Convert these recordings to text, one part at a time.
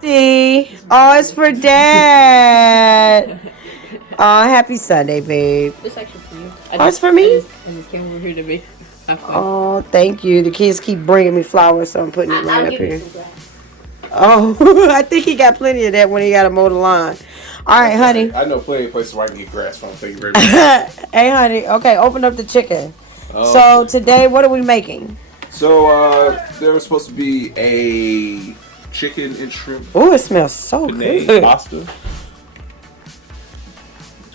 See? Oh, it's for Dad. Oh, happy Sunday, babe. It's actually for you. Oh, it's for me? I just came over here to be halfway. Oh, thank you. The kids keep bringing me flowers, so I'm putting it right I'll up give you here. some glass. Oh, I think he got plenty of that when he got to mow the lawn. All right, honey. I know plenty of places where I can get grass from. Thank you very much. Hey, honey. Okay, open up the chicken. So today, what are we making? So there was supposed to be a chicken and shrimp Oh, it smells so penne good. pasta.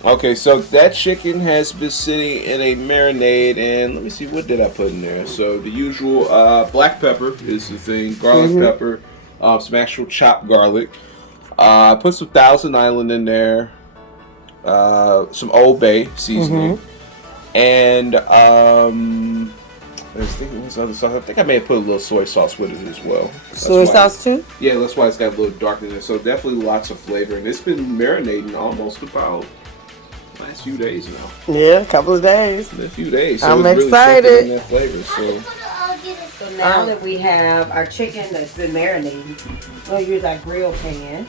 Okay, so that chicken has been sitting in a marinade, and let me see, what did I put in there? So the usual black pepper is the thing, garlic pepper, some actual chopped garlic. I put some Thousand Island in there, some Old Bay seasoning, and I was thinking what's the other sauce. I think I may have put a little soy sauce with it as well. Soy sauce too? Yeah, that's why it's got a little dark in there. So definitely lots of flavor, and it's been marinating almost about last few days now. Yeah, a couple of days. A few days. So I'm it's really excited. soaking in that flavor. So now that we have our chicken that's been marinating, we'll use our grill pan.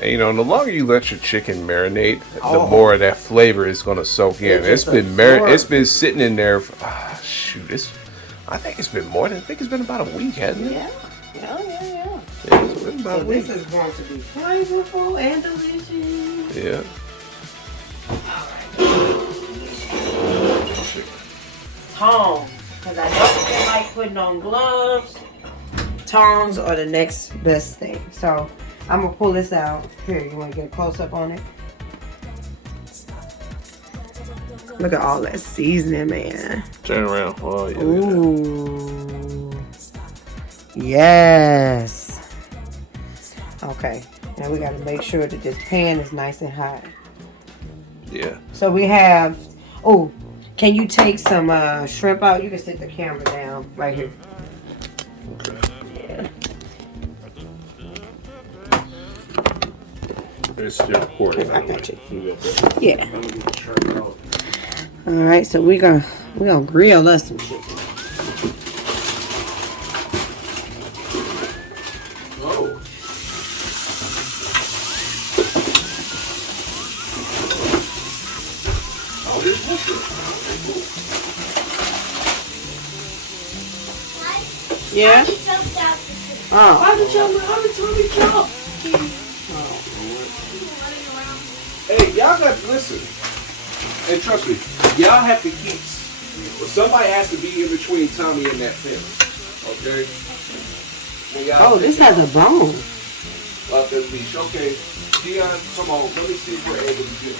And, you know, the longer you let your chicken marinate, the more of that flavor is going to soak in. It's been sitting in there. I think it's been more than. I think it's been about a week, hasn't it? Yeah. Yeah, it's been about So a week. this is going to be flavorful and delicious. Yeah. Tongs, because I don't feel like putting on gloves. Tongs are the next best thing. So I'm gonna pull this out. Here, you want to get a close up on it? Look at all that seasoning, man. Turn around. Oh, yeah. Ooh. Yes. Okay. Now we gotta make sure that this pan is nice and hot. Yeah. So we have. Oh, can you take some shrimp out? You can sit the camera down right here. Okay. Yeah. It's still recording. I got you. Yeah. All right. So we gonna grill us some chicken. Oh. Oh, there's mushroom. Yeah. Oh. How did Tommy jump? Hey, y'all got to listen. And trust me, y'all have to keep. Somebody has to be in between Tommy and that pen. Okay? Oh, this has a bone. Off the leash. Okay. Dion, come on. Let me see if we're able to do it.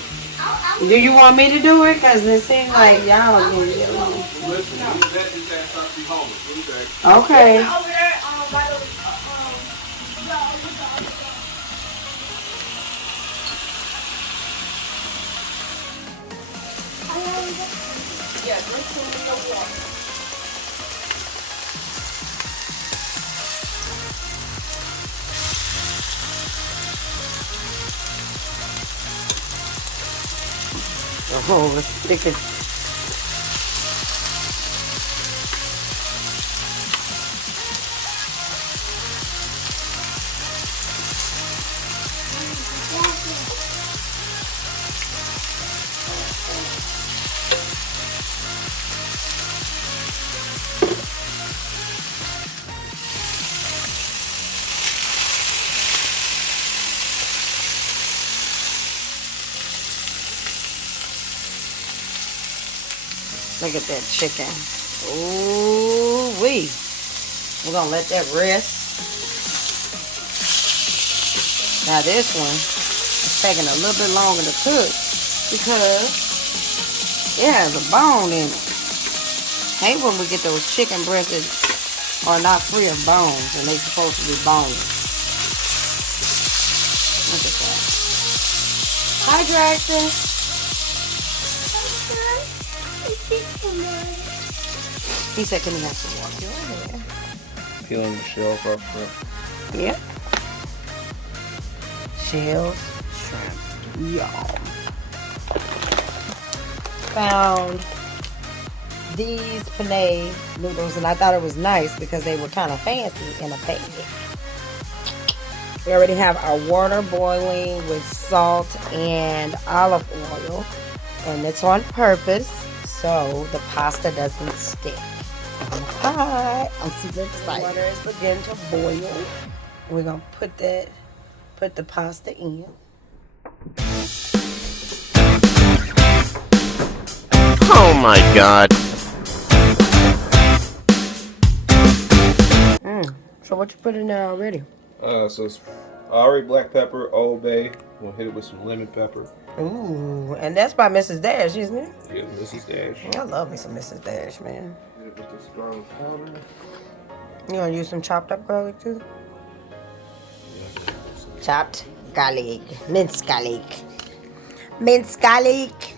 Do you want me to do it? Because it seems like y'all are doing it. Listen, that is that Tommy Homer. What is that? Okay. Over there, by the yeah, drink some of your water. Oh, let's stick it. Look at that chicken. Ooh wee. We're gonna let that rest. Now this one is taking a little bit longer to cook because it has a bone in it. Hate when we get those chicken breasts that are not free of bones and they supposed to be boneless. Look at that. Hi, Jackson. He said, can he have some water? Yeah. Peeling the shell off shrimp. Yep. Shells, shrimp, y'all. Found these penne noodles, and I thought it was nice because they were kind of fancy in a bag. We already have our water boiling with salt and olive oil, and it's on purpose so the pasta doesn't stick. Hi, I'm super excited. Water is beginning to boil. We're gonna put the pasta in. Oh my God. So what you put in there already? So it's already black pepper, Old Bay. We'll hit it with some lemon pepper. Ooh, and that's by Mrs. Dash, isn't it? Yeah, Mrs. Dash. I love me some Mrs. Dash, man. Hit it with this garlic powder. You gonna use some chopped up garlic too? Chopped garlic, minced garlic, minced garlic.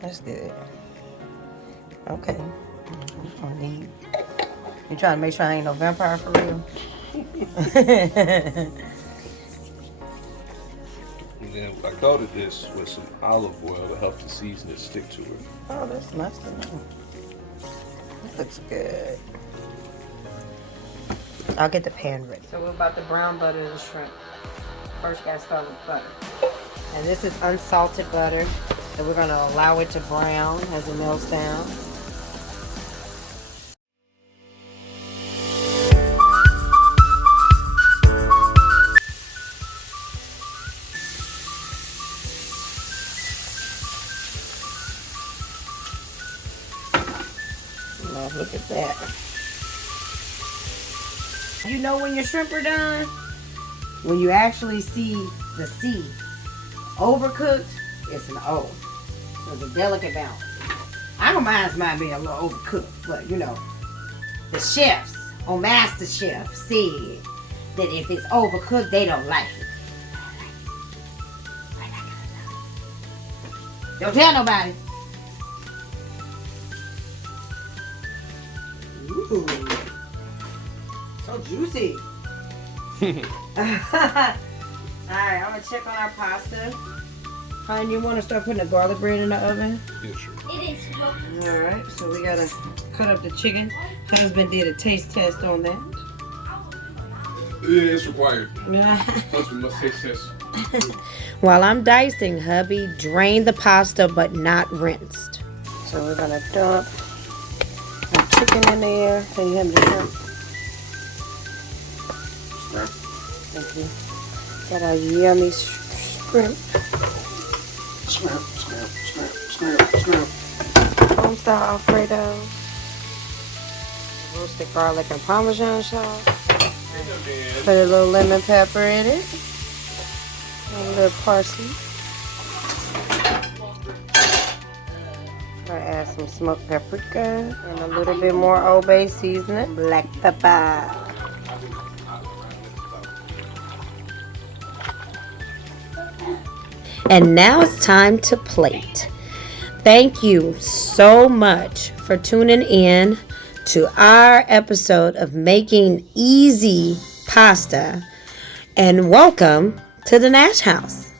That's good. Okay. You trying to make sure I ain't no vampire for real? And then I coated this with some olive oil to help the seasoning stick to it. Oh, that's nice to know. That looks good. I'll get the pan ready. So we're about to brown butter the shrimp. First gotta start with butter. And this is unsalted butter. So we're gonna allow it to brown as it melts down. Now look at that. You know when your shrimp are done? When you actually see the C overcooked, it's an O. So it's a delicate balance. I don't mind mine being a little overcooked, but you know, the chefs on MasterChef said that if it's overcooked, they don't like it. Don't tell nobody. Ooh, so juicy. Alright, I'm gonna check on our pasta. Hon, you want to start putting the garlic bread in the oven? Yeah, sure. It is. Alright, so we gotta cut up the chicken. Husband did a taste test on that. Yeah, it's required. Yeah. Husband must taste test. While I'm dicing, hubby drained the pasta but not rinsed. So we're gonna dump our chicken in there. Can you have the shrimp? Shrimp. Thank you. Got our yummy shrimp. Shrimp. Homestyle Alfredo. Roasted garlic and Parmesan sauce. Put a little lemon pepper in it. A little parsley. I add some smoked paprika and a little bit more Old Bay seasoning. Black pepper. And now it's time to plate. Thank you so much for tuning in to our episode of Making Easy Pasta. And welcome to the Nash House.